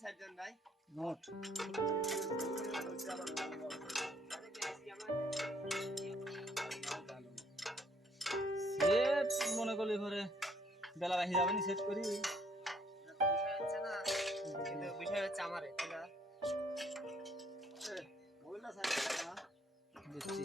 note set মনে করলি ঘরে বেলা বাহি যাবে নি সেট করি বিষয় হচ্ছে আমার দিচ্ছি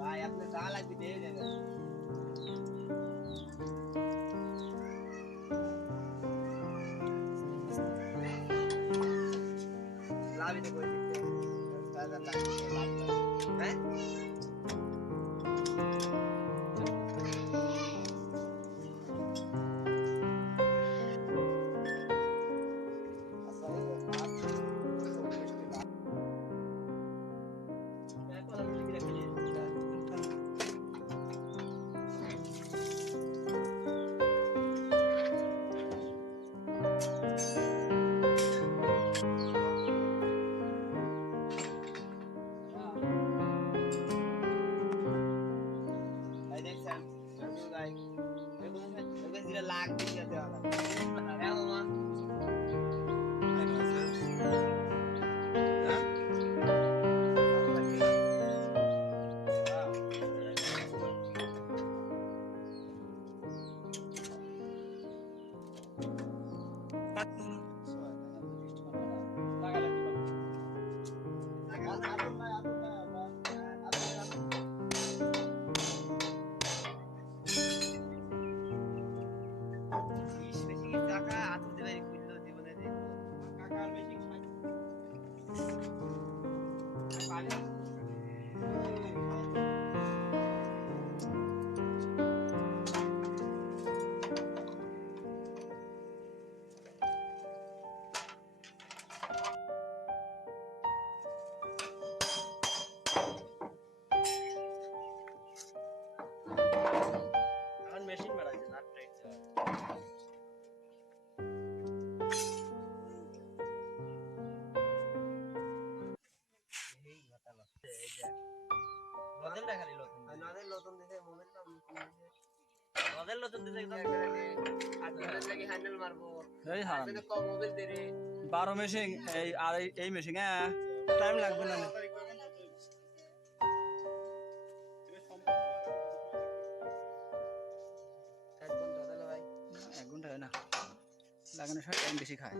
ভাই আপনি যা লাগবে দিয়ে দেবেন লাভই তো করে দিতে হ্যাঁ লাখ দিয়ে দেওয়া লাগবে হ্যাঁ মামা মেশিন বাড়াইছে না ট্রেক নদল দেখালি নতুন দিতে মোবাইলটা নতুন দিতে লাগি হ্যান্ডেল মারবো এই হ্যাঁ কম মোবাইল দে রে 12 মেশিন এই আর এই মেশিন টাইম লাগবে না এক ঘন্টা হয় না লাগানোর সময় টাইম বেশি খায়